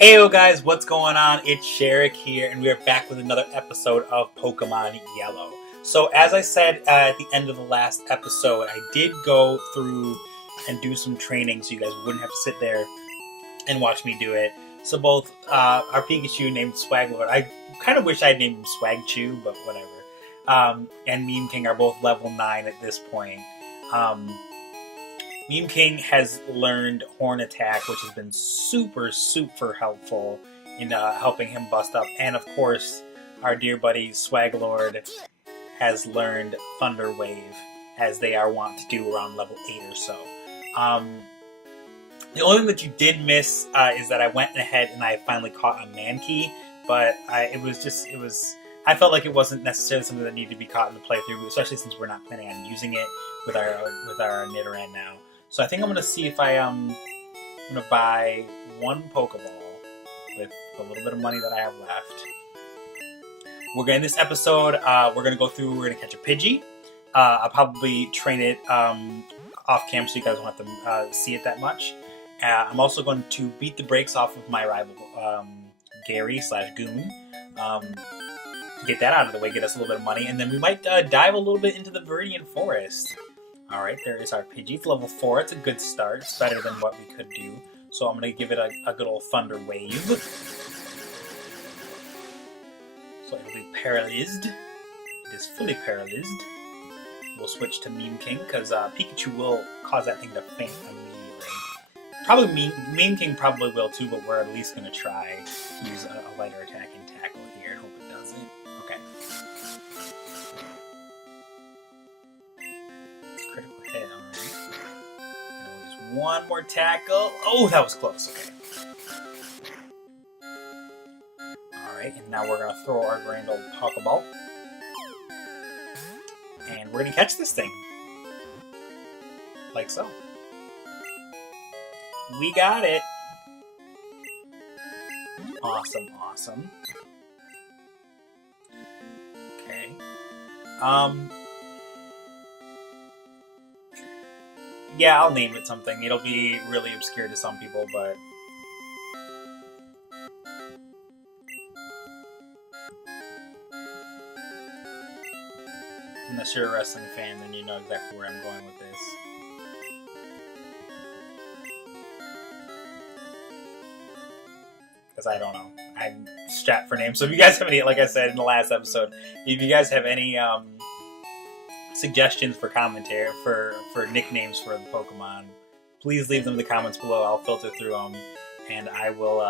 Heyo guys, what's going on? It's Sherrick here, and we are back with another episode of Pokemon Yellow. So as I said at the end of the last episode, I did go through and do some training so you guys wouldn't have to sit there and watch me do it. So both our Pikachu named Swaglord, I kind of wish I'd named him Swagchew, but whatever, and Meme King are both level 9 at this point. Meme King has learned Horn Attack, which has been super helpful in helping him bust up. And of course, our dear buddy Swaglord has learned Thunder Wave, as they are wont to do around level 8 or so. The only thing that you did miss is that I went ahead and I finally caught a Mankey, but I felt like it wasn't necessarily something that needed to be caught in the playthrough, especially since we're not planning on using it with our Nidoran now. So I think I'm going to see if I'm going to buy one Pokeball with a little bit of money that I have left. In this episode, we're going to go through, we're going to catch a Pidgey. I'll probably train it off cam so you guys won't have to see it that much. I'm also going to beat the brakes off of my rival, Gary/Goon. Get that out of the way, get us a little bit of money, and then we might dive a little bit into the Viridian Forest. Alright, there is our Pidgey. It's level 4. It's a good start. It's better than what we could do. So I'm going to give it a good old Thunder Wave. So it'll be paralyzed. It is fully paralyzed. We'll switch to Meme King, because Pikachu will cause that thing to faint immediately. Probably Meme King probably will too, but we're at least going to try to use a lighter attacking tackle here and hope it doesn't. Okay. Critical hit, alright. And we'll use one more tackle. Oh, that was close. Okay. Alright, and now we're going to throw our grand old Pokeball. And we're going to catch this thing. Like so. We got it. Awesome. Okay. Yeah, I'll name it something. It'll be really obscure to some people, but... Unless you're a wrestling fan, then you know exactly where I'm going with this. Because I don't know. I'm strapped for names. So if you guys have any, like I said in the last episode, if you guys have any suggestions for commentary, for nicknames for the Pokemon, please leave them in the comments below. I'll filter through them, and I will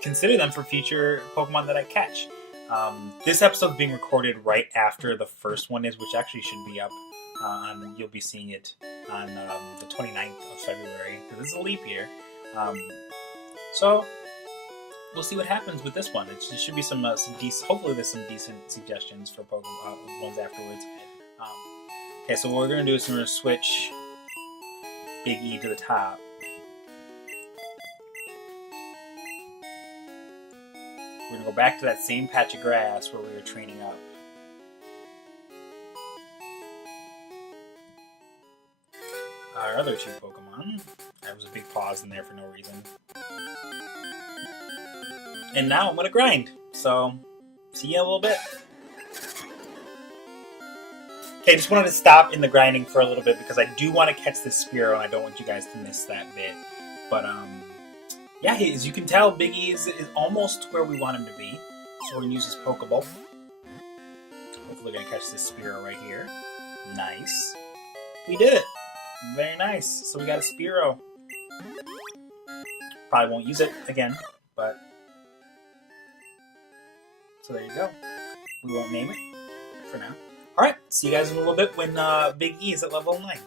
consider them for future Pokemon that I catch. This episode is being recorded right after the first one is, which actually should be up you'll be seeing it on the 29th of February, because this is a leap year. So we'll see what happens with this one. There should be some decent. Hopefully, there's some decent suggestions for Pokemon ones afterwards. Okay, so what we're gonna do is we're gonna switch Big E to the top. We're gonna go back to that same patch of grass where we were training up. Our other two Pokemon. There was a big pause in there for no reason. And now I'm gonna grind. So, see you in a little bit. Okay, just wanted to stop in the grinding for a little bit because I do want to catch this Spearow and I don't want you guys to miss that bit. But, yeah, as you can tell, Big E is almost where we want him to be. So we're gonna use his Pokeball. Hopefully we're gonna catch this Spearow right here. Nice. We did it! Very nice. So we got a Spearow. Probably won't use it again, but... So there you go. We won't name it for now. Alright, see you guys in a little bit when Big E is at level 9.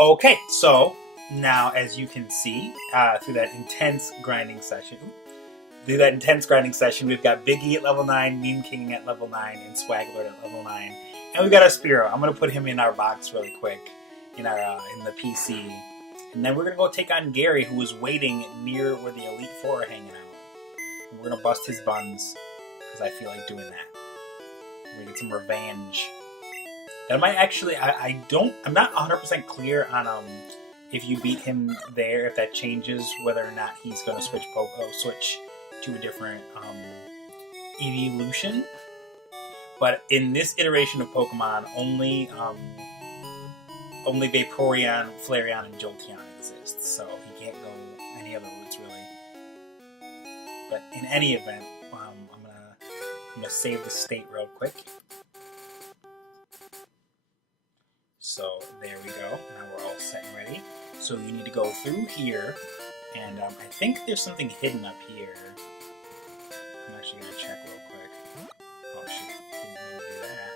Okay, so now as you can see, through that intense grinding session, we've got Big E at level 9, Meme King at level 9, and Swaglord at level 9. And we've got our Spearow. I'm going to put him in our box really quick, in the PC. And then we're going to go take on Gary, who is waiting near where the Elite Four are hanging out. And we're going to bust his buns, because I feel like doing that. We're going to get some revenge. That might actually, I'm not 100% clear on if you beat him there, if that changes whether or not he's going to switch to a different evolution. But in this iteration of Pokemon, only Vaporeon, Flareon, and Jolteon exist, so he can't go any other routes really. But in any event, I'm gonna save the state real quick. So there we go. Now we're all set and ready. So you need to go through here, and I think there's something hidden up here. I'm actually gonna check real quick. Oh shoot, didn't mean to do that.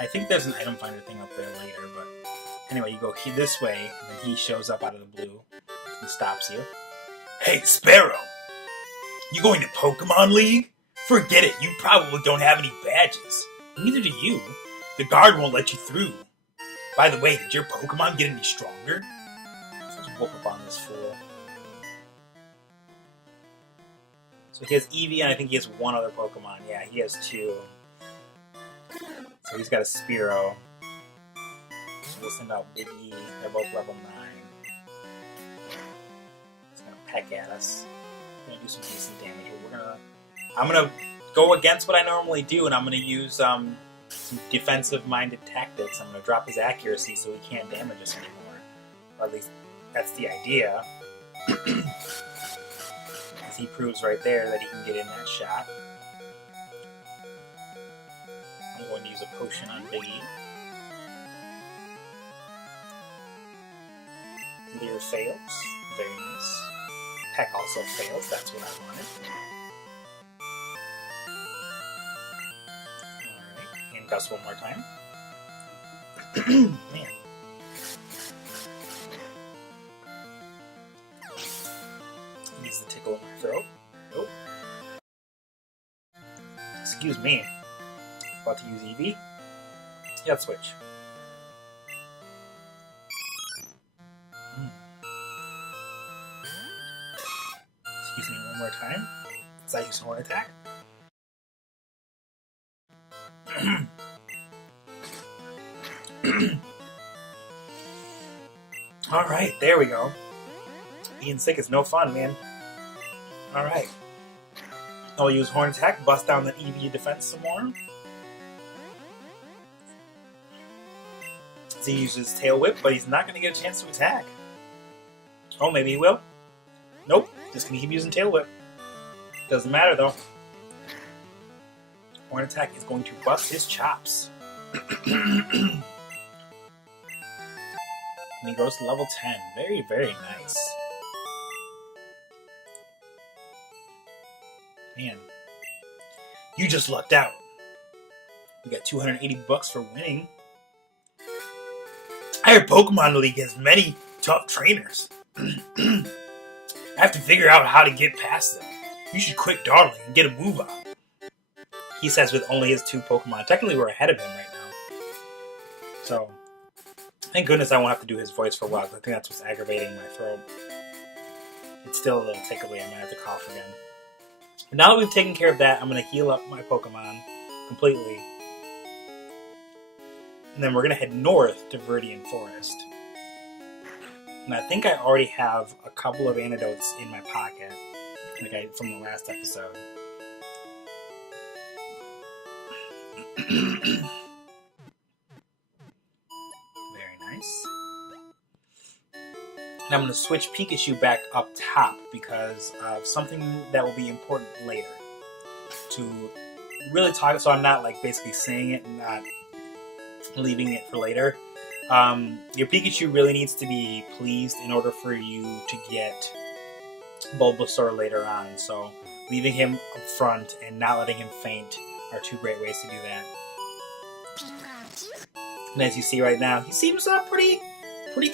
I think there's an item finder thing up there later, but anyway, you go this way, and then he shows up out of the blue and stops you. Hey, Sparrow! You going to Pokemon League? Forget it, you probably don't have any badges. Neither do you. The guard won't let you through. By the way, did your Pokemon get any stronger? Let's whoop up on this fool. So he has Eevee, and I think he has one other Pokemon. Yeah, he has two. So he's got a Spearow. So we'll send out Big E. They're both level 9. He's gonna peck at us. We're gonna do some decent damage. I'm gonna go against what I normally do, and I'm gonna use some defensive-minded tactics. I'm gonna drop his accuracy so he can't damage us anymore. Or at least that's the idea. As he proves right there that he can get in that shot. I'm going to use a potion on Big E. Leer fails. Very nice. Peck also fails. That's what I wanted. Alright. And Gus one more time. Man. He needs to tickle in my throat. Nope. Excuse me. About to use Eevee. Yeah, switch. Excuse me one more time. Does that use Horn Attack? Alright, there we go. Being sick is no fun, man. Alright. I'll use Horn Attack, bust down the Eevee defense some more. He uses Tail Whip, but he's not going to get a chance to attack. Oh, maybe he will. Nope, just going to keep using Tail Whip. Doesn't matter, though. Horn Attack is going to bust his chops. And he goes to level 10. Very, very nice. Man. You just lucked out. We got 280 bucks for winning. Our Pokemon League has many tough trainers. I have to figure out how to get past them. You should quit dawdling and get a move on. He says with only his 2 Pokemon. Technically, we're ahead of him right now. So, thank goodness I won't have to do his voice for a while. I think that's what's aggravating my throat. It's still a little tickly. I might have to cough again. But now that we've taken care of that, I'm going to heal up my Pokemon completely. And then we're going to head north to Viridian Forest. And I think I already have a couple of antidotes in my pocket, like from the last episode. Very nice. And I'm going to switch Pikachu back up top because of something that will be important later. To really talk, so I'm not like basically saying it and not leaving it for later. Your Pikachu really needs to be pleased in order for you to get Bulbasaur later on. So leaving him up front and not letting him faint are 2 great ways to do that. And as you see right now, he seems pretty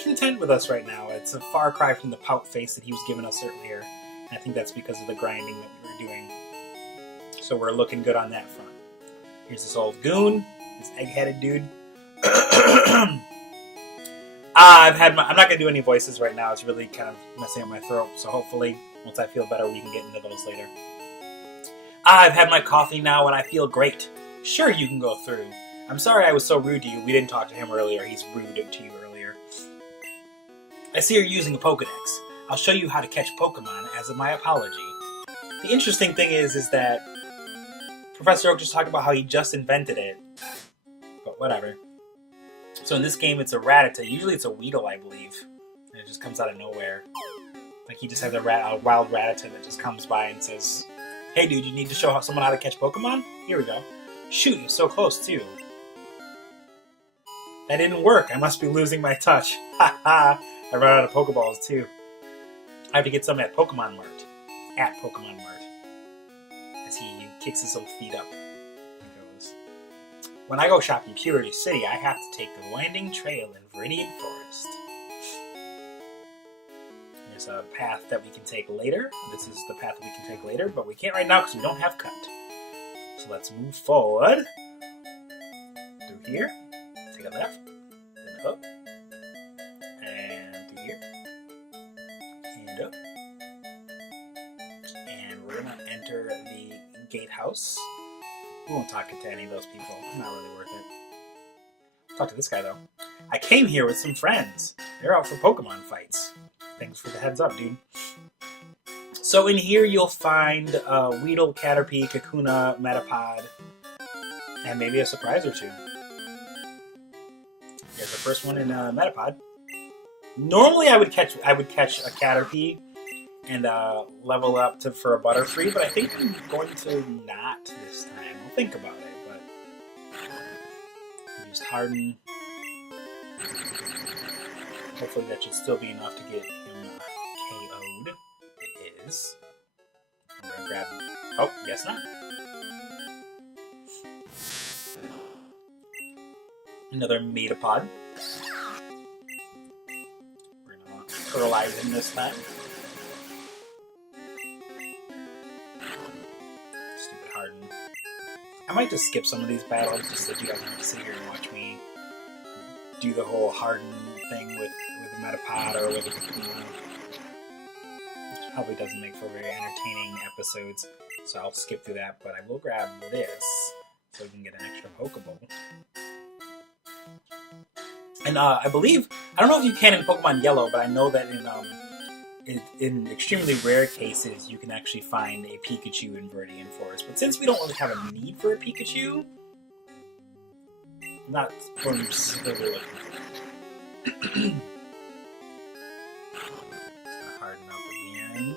content with us right now. It's a far cry from the pout face that he was giving us earlier. And I think that's because of the grinding that we were doing. So we're looking good on that front. Here's this old goon, this egg-headed dude. I'm not going to do any voices right now. It's really kind of messing up my throat. So hopefully, once I feel better, we can get into those later. I've had my coffee now and I feel great. Sure, you can go through. I'm sorry I was so rude to you. We didn't talk to him earlier. He's rude to you earlier. I see you're using a Pokedex. I'll show you how to catch Pokemon as my apology. The interesting thing is that Professor Oak just talked about how he just invented it. But whatever. So in this game, it's a Rattata. Usually it's a Weedle, I believe. And it just comes out of nowhere. Like he just has a wild Rattata that just comes by and says, "Hey dude, you need to show someone how to catch Pokemon? Here we go." Shoot, you're so close too. That didn't work. I must be losing my touch. Ha ha! I ran out of Pokeballs too. I have to get some at Pokemon Mart. At Pokemon Mart. As he kicks his little feet up. He goes, "When I go shopping in Purity City, I have to take the winding trail in Viridian Forest." There's a path that we can take later. This is the path that we can take later, but we can't right now because we don't have cut. So let's move forward. Through here. Take a left. Then up. And through here. And up. And we're going to enter the gatehouse. We won't talk to any of those people. Not really worth it. Talk to this guy, though. I came here with some friends. They're out for Pokemon fights. Thanks for the heads up, dude. So in here you'll find Weedle, Caterpie, Kakuna, Metapod, and maybe a surprise or two. Here's the first one in Metapod. Normally I would catch a Caterpie and level up for a Butterfree, but I think I'm going to not this time. I'll think about it, but just harden. Hopefully that should still be enough to get him KO'd. It is. I'm gonna grab him. Oh, guess not. Another Metapod. We're gonna fertilize him this time. Stupid Harden. I might just skip some of these battles just so you guys don't sit here and watch me do the whole Harden thing with a Metapod or with a Kakuna. Which probably doesn't make for very entertaining episodes, so I'll skip through that, but I will grab this so we can get an extra Pokeball. And I believe, I don't know if you can in Pokemon Yellow, but I know that in extremely rare cases you can actually find a Pikachu in Viridian Forest. But since we don't really have a need for a Pikachu, I'm not really looking for it. Harden up again.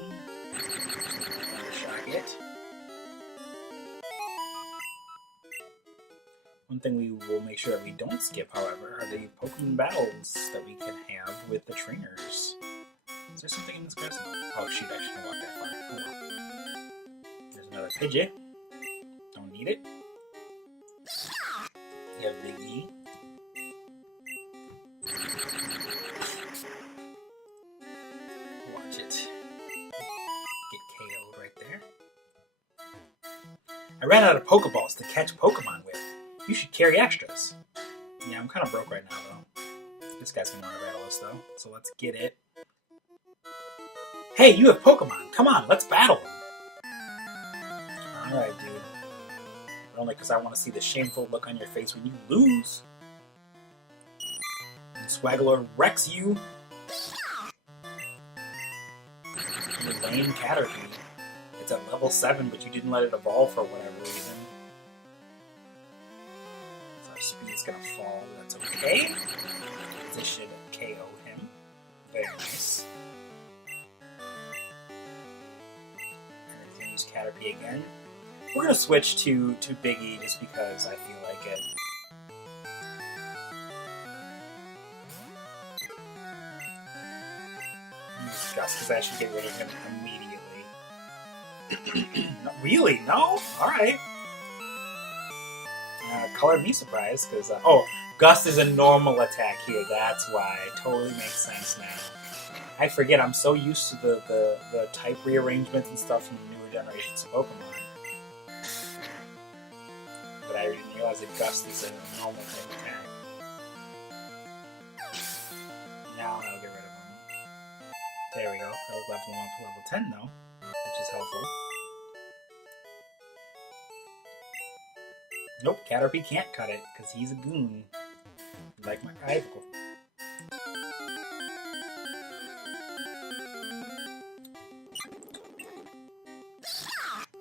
Shock it. One thing we will make sure that we don't skip, however, are the Pokemon battles that we can have with the trainers. Is there something in this grass? Oh shoot, I shouldn't walk that far. Oh well. There's another Pidgey. Don't need it. You have Big E. Watch it. Get KO'd right there. I ran out of Pokeballs to catch Pokemon with. You should carry extras. Yeah, I'm kind of broke right now, though. This guy's gonna want to battle us, though. So let's get it. Hey, you have Pokemon! Come on, let's battle them! Alright, dude. But only because I want to see the shameful look on your face when you lose. And Swaggler wrecks you. You lame Caterpie. It's at level 7, but you didn't let it evolve for whatever reason. So our speed's gonna fall. That's okay. This should KO him. Very nice. And he's gonna use Caterpie again. We're gonna switch to Biggie just because I feel like it. Use Gus because that should get rid of him immediately. No, really? No? Alright. Color me surprised because, oh, Gust is a normal attack here. That's why. It totally makes sense now. I forget, I'm so used to the type rearrangements and stuff from the newer generations of Pokemon. But I didn't realize that Gust is a normal type attack. Now I'll get rid of him. There we go. That'll level him up to level 10 though, which is helpful. Nope, Caterpie can't cut it because he's a goon. Like my rival.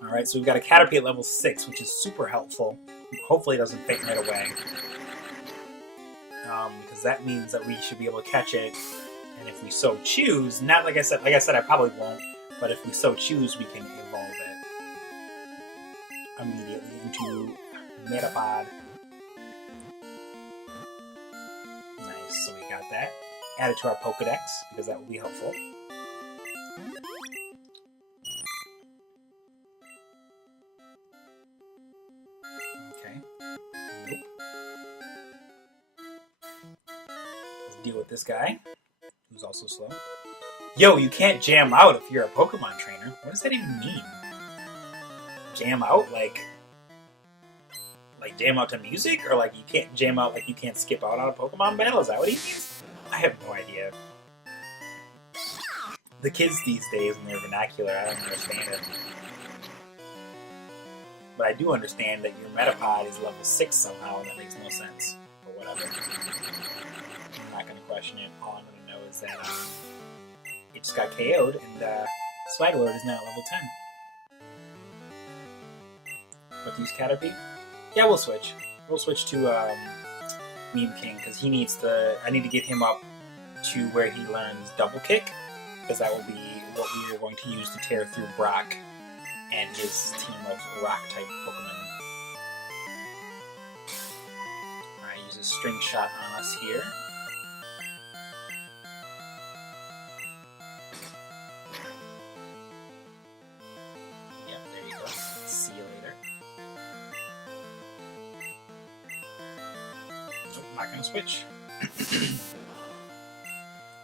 Alright, so we've got a Caterpie at level 6, which is super helpful. Hopefully it doesn't faint right away. Because that means that we should be able to catch it. And if we so choose, not like I said, I probably won't, but if we so choose, we can evolve it immediately into Metapod. Nice, so we got that. Add it to our Pokedex, because that will be helpful. Okay. Nope. Let's deal with this guy, who's also slow. Yo, you can't jam out if you're a Pokemon trainer. What does that even mean? Jam out? Like jam out to music? Or like you can't jam out, like you can't skip out on a Pokemon battle? Is that what he means? I have no idea. The kids these days in their vernacular, I don't understand it. But I do understand that your Metapod is level 6 somehow, and that makes no sense. But whatever. I'm not going to question it. All I'm going to know is that it just got KO'd, and Swaglord is now at level 10. What, use Caterpie? Yeah, we'll switch. We'll switch to Meme King, because he needs I need to get him up to where he learns Double Kick, because that will be what we are going to use to tear through Brock and his team of Rock-type Pokemon. Alright, use a String Shot on us here. Yep, there you go. See you later. Nope, I'm not going to switch.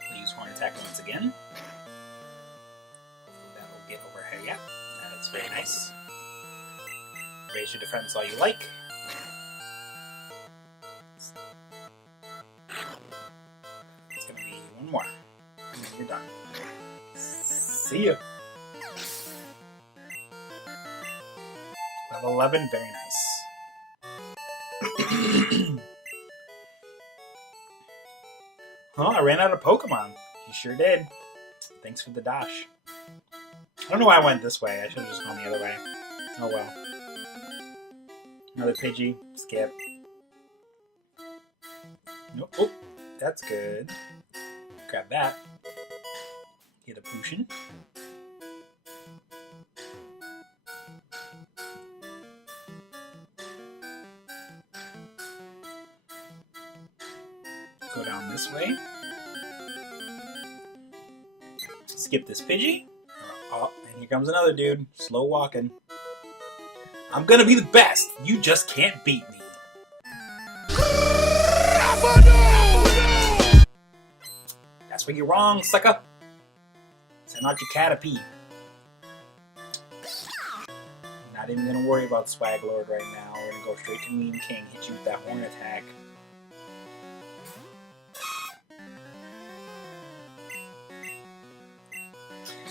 I'll use Horn Attack once again. Hopefully that will get over here. Yeah. That's very nice. Raise your defense all you like. It's gonna be one more. And then you're done. See ya! Level 11, very nice. Huh, I ran out of Pokemon. You sure did. Thanks for the dash. I don't know why I went this way. I should have just gone the other way. Oh well. Another Pidgey. Skip. Nope. Oh, that's good. Grab that. Get a potion. Go down this way. Skip this Pidgey. Oh, and here comes another dude. Slow walking. I'm gonna be the best. You just can't beat me. That's where you're wrong, sucker. Send out your Caterpie. Not even gonna worry about Swaglord right now. We're gonna go straight to Meme King. Hit you with that Horn Attack.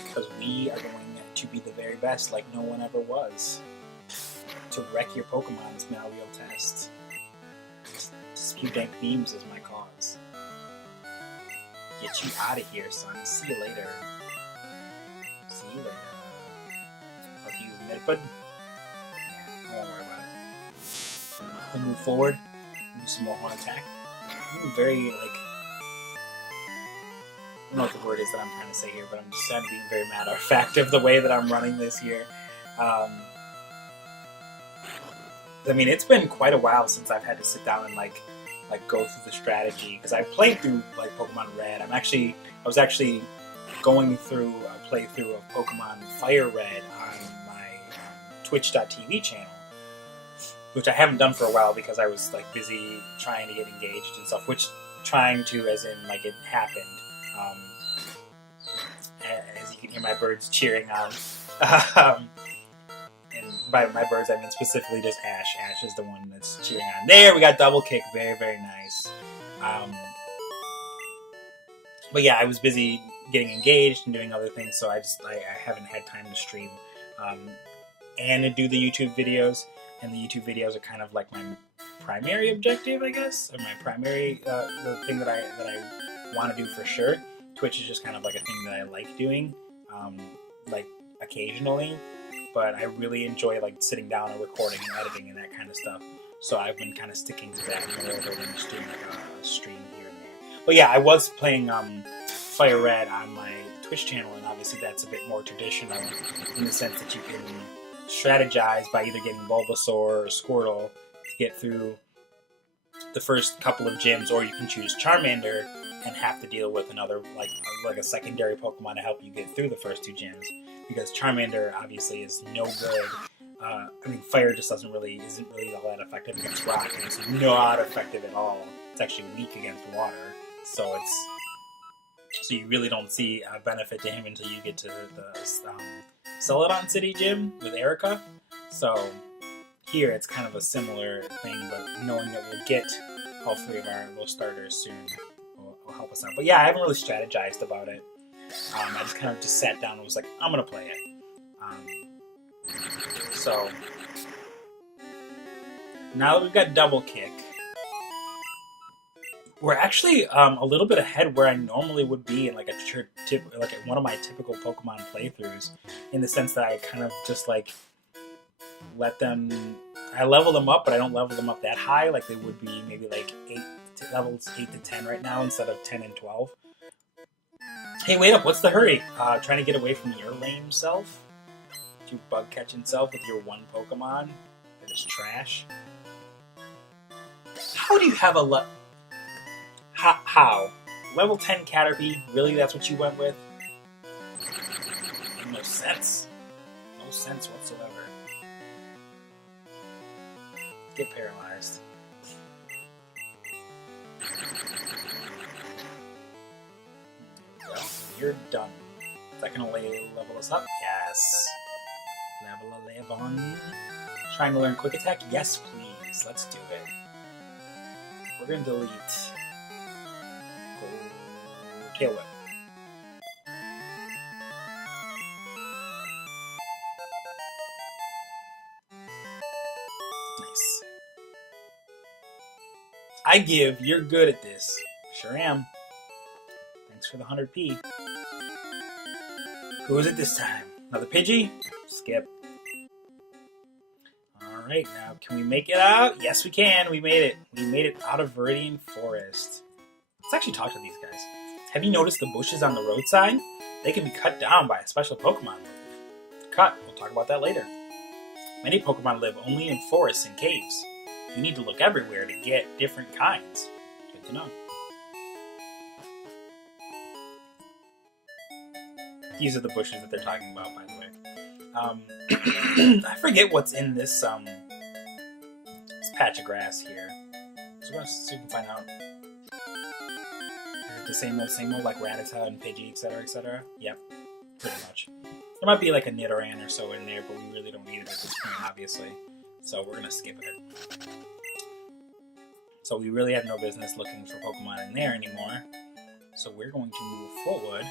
Because we are going to be the very best, like no one ever was. To wreck your Pokemon's Malreal test. Spew-Dank Beams is my cause. Get you out of here, son. See you later. See you later. Okay, use Medbud. Yeah, I won't worry about it. We'll move forward. Do some more Horn Attack. I'm very, like... I don't know what the word is that I'm trying to say here, but I'm just being very matter-of-fact of the way that I'm running this here. I mean, it's been quite a while since I've had to sit down and like go through the strategy, because I played through like Pokemon Red. I was actually going through a playthrough of Pokemon Fire Red on my Twitch.tv channel, which I haven't done for a while because I was like busy trying to get engaged and stuff. Which trying to, as in like it happened. As you can hear my birds cheering on. And by my birds, I mean specifically just Ash. Ash is the one that's cheering on. There, we got Double Kick. Very, very nice. But yeah, I was busy getting engaged and doing other things, so I haven't had time to stream and to do the YouTube videos. and the YouTube videos are kind of like my primary objective, I guess, or my primary the thing that I want to do for sure. Twitch is just kind of like a thing that I like doing, like occasionally, but I really enjoy like sitting down and recording and editing and that kind of stuff. So I've been kind of sticking to that more than just doing like a stream here and there. But yeah, I was playing Fire Red on my Twitch channel, and obviously that's a bit more traditional in the sense that you can strategize by either getting Bulbasaur or Squirtle to get through the first couple of gyms, or you can choose Charmander and have to deal with another like a secondary Pokemon to help you get through the first 2 gyms, because Charmander obviously is no good. I mean, fire just isn't really all that effective against rock, and it's not effective at all. It's actually weak against water, so you really don't see a benefit to him until you get to the Celadon City gym with Erica. So here it's kind of a similar thing, but knowing that we'll get all 3 of those starters soon will help us out. But yeah, I haven't really strategized about it. I just kind of sat down and was like, I'm gonna play it. So now that we've got Double Kick, we're actually a little bit ahead where I normally would be in like one of my typical Pokemon playthroughs, in the sense that I kind of just like I level them up, but I don't level them up that high. Like they would be maybe like levels 8 to 10 right now instead of 10 and 12. Hey, wait up! What's the hurry? Trying to get away from your lame self? You bug catching self with your one Pokemon that is trash? How do you have a How? Level 10 Caterpie? Really, that's what you went with? No sense. No sense whatsoever. Get paralyzed. Well, you're done. Is that gonna level us up? Yes. Level 11. Trying to learn Quick Attack? Yes, please. Let's do it. We're gonna delete Tail Whip. Nice. I give. You're good at this. Sure am. Thanks for the 100p. Who is it this time? Another Pidgey? Skip. Alright, now can we make it out? Yes, we can. We made it. We made it out of Viridian Forest. Let's actually talk to these guys. Have you noticed the bushes on the roadside? They can be cut down by a special Pokemon move. Cut. We'll talk about that later. Many Pokemon live only in forests and caves. You need to look everywhere to get different kinds. Good to know. These are the bushes that they're talking about, by the way. I forget what's in this patch of grass here. So we're gonna see if we can find out. Is it the same old, like Rattata and Pidgey, etc., etc.? Yep, pretty much. There might be like a Nidoran or so in there, but we really don't need it at this point, obviously. So we're gonna skip it. So we really have no business looking for Pokemon in there anymore. So we're going to move forward.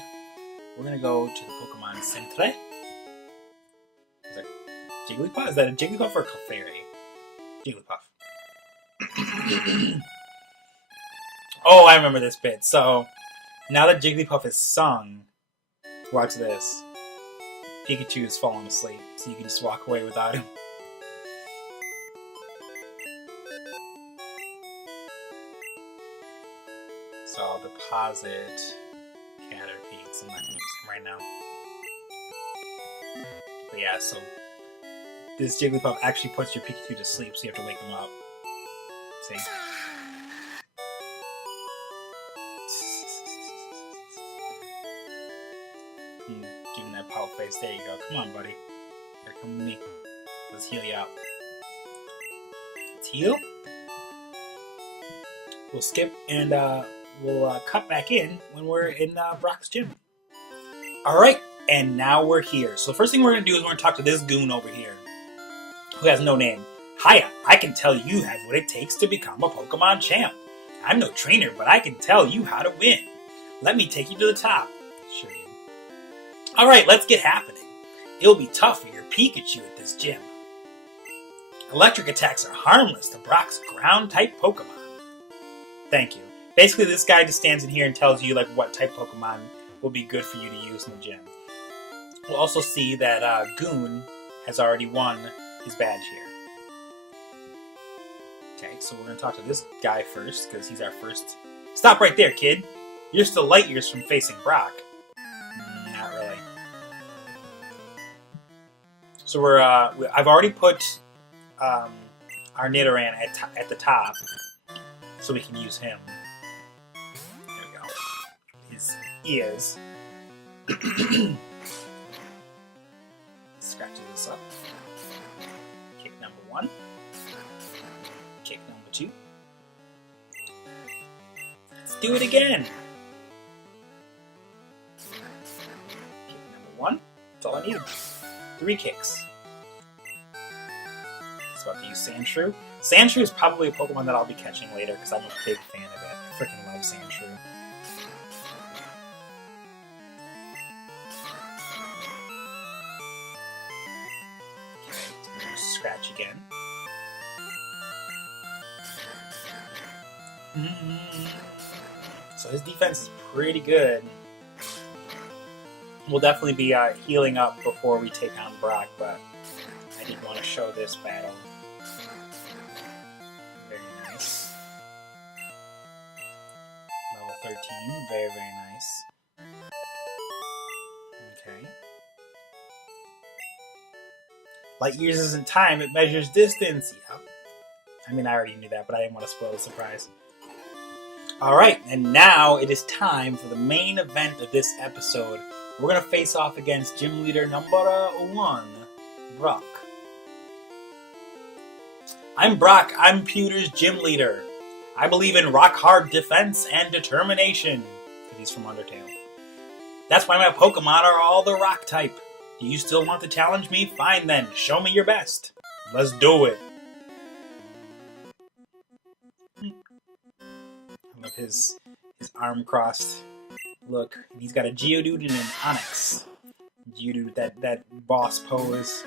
We're gonna go to the Pokemon Center. Is that Jigglypuff? Is that a Jigglypuff or a Clefairy? Jigglypuff. Oh, I remember this bit. So, now that Jigglypuff is sung, watch this. Pikachu is falling asleep, so you can just walk away without him. So I'll deposit Caterpie, so I'm not going to use him right now. But yeah, so this Jigglypuff actually puts your Pikachu to sleep, so you have to wake him up. See? Give him that pout face. There you go. Come on, buddy. Here, come with me. Let's heal you out. Let's heal. We'll skip and we'll cut back in when we're in Brock's gym. Alright, and now we're here. So the first thing we're going to do is we're going to talk to this goon over here, who has no name. Hiya, I can tell you have what it takes to become a Pokemon champ. I'm no trainer, but I can tell you how to win. Let me take you to the top. Sure did. Alright, let's get happening. It'll be tough for your Pikachu at this gym. Electric attacks are harmless to Brock's ground-type Pokemon. Thank you. Basically, this guy just stands in here and tells you like what type Pokemon will be good for you to use in the gym. We'll also see that Goon has already won his badge here. Okay, so we're going to talk to this guy first, because he's our first... Stop right there, kid! You're still light years from facing Brock. Not really. So I've already put our Nidoran at the top, so we can use him. There we go. His ears. Scratch this up. Kick number 1. Kick number 2. Let's do it again. Kick number 1. That's all I need. 3 kicks. It's about to use Sandshrew. Sandshrew is probably a Pokemon that I'll be catching later because I'm a big fan of it. I freaking love Sandshrew. Okay, scratch again. So his defense is pretty good. We'll definitely be healing up before we take on Brock, but I did want to show this battle. Very nice. Level 13, very, very nice. Okay. Light years isn't time, it measures distance. Yep. I mean, I already knew that, but I didn't want to spoil the surprise. Alright, and now it is time for the main event of this episode. We're going to face off against Gym Leader number 1, Brock. I'm Brock, I'm Pewter's Gym Leader. I believe in rock-hard defense and determination. Because he's from Undertale. That's why my Pokemon are all the rock type. Do you still want to challenge me? Fine then, show me your best. Let's do it. I love his arm crossed look. He's got a Geodude and an Onix. Geodude, that boss pose.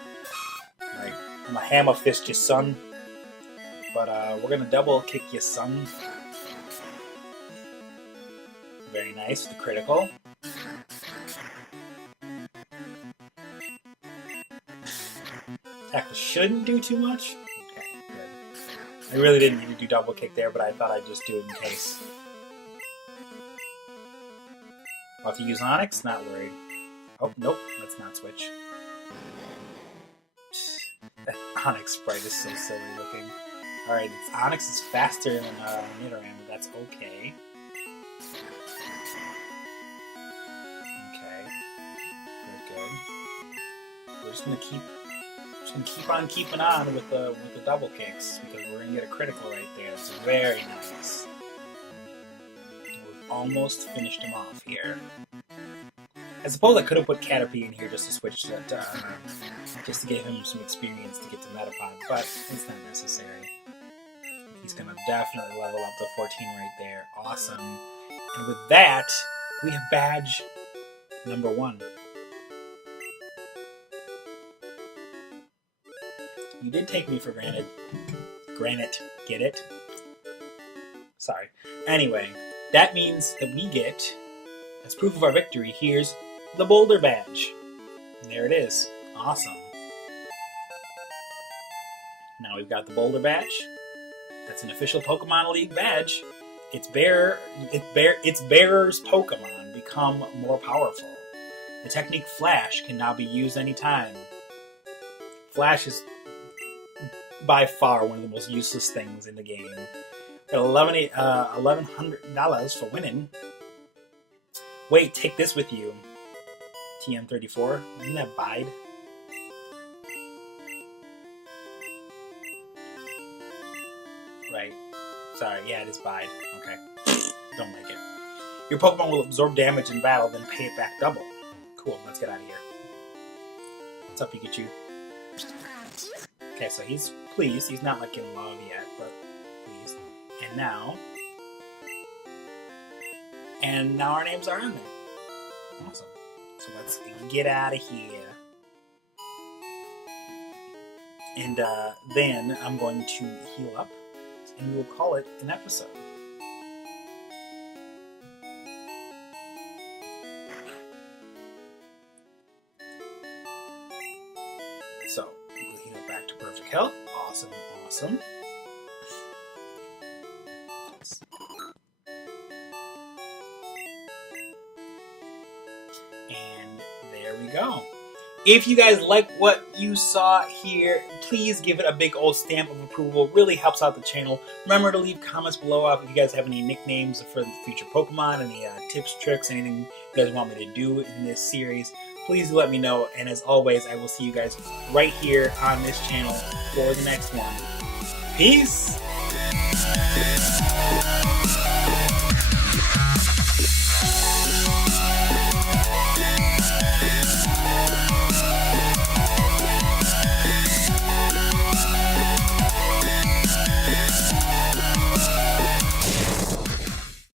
Like, I'm a hammer fist your son. But we're gonna double kick your son. Very nice, the critical. Tackle shouldn't do too much. Okay, good. I really didn't need to do double kick there, but I thought I'd just do it in case. About to use Onix? Not worried. Oh, nope. Let's not switch. That Onix sprite is so silly looking. Alright, Onix is faster than Nidoran, but that's okay. Okay. Good. We're just gonna keep on keeping on with the double kicks, because we're gonna get a critical right there. It's very nice. We've almost finished him off here. I suppose I could have put Caterpie in here just to switch that, just to give him some experience to get to Metapod, but it's not necessary. He's gonna definitely level up to 14 right there. Awesome. And with that, we have badge number 1. You did take me for granted. Granite. Get it? Sorry. Anyway, that means that we get, as proof of our victory, here's the Boulder Badge. And there it is. Awesome. Now we've got the Boulder Badge. That's an official Pokemon League badge. Its bearer's Pokemon become more powerful. The technique Flash can now be used anytime. Flash is by far one of the most useless things in the game. Got $1,100 for winning. Wait, take this with you. TM34. Isn't that Bide? Right. Sorry, yeah, it is Bide. Okay. Don't like it. Your Pokemon will absorb damage in battle, then pay it back double. Cool, let's get out of here. What's up, Pikachu? Okay, so he's pleased. He's not like in love yet, but pleased. And now our names are in there. Awesome. So let's get out of here. And then I'm going to heal up, and we will call it an episode. So, we'll heal back to perfect health. Awesome, awesome. And there we go. If you guys like what you saw here, please give it a big old stamp of approval. It really helps out the channel. Remember to leave comments below if you guys have any nicknames for future Pokemon, any tips, tricks, anything you guys want me to do in this series. Please let me know. And as always, I will see you guys right here on this channel for the next one. Peace!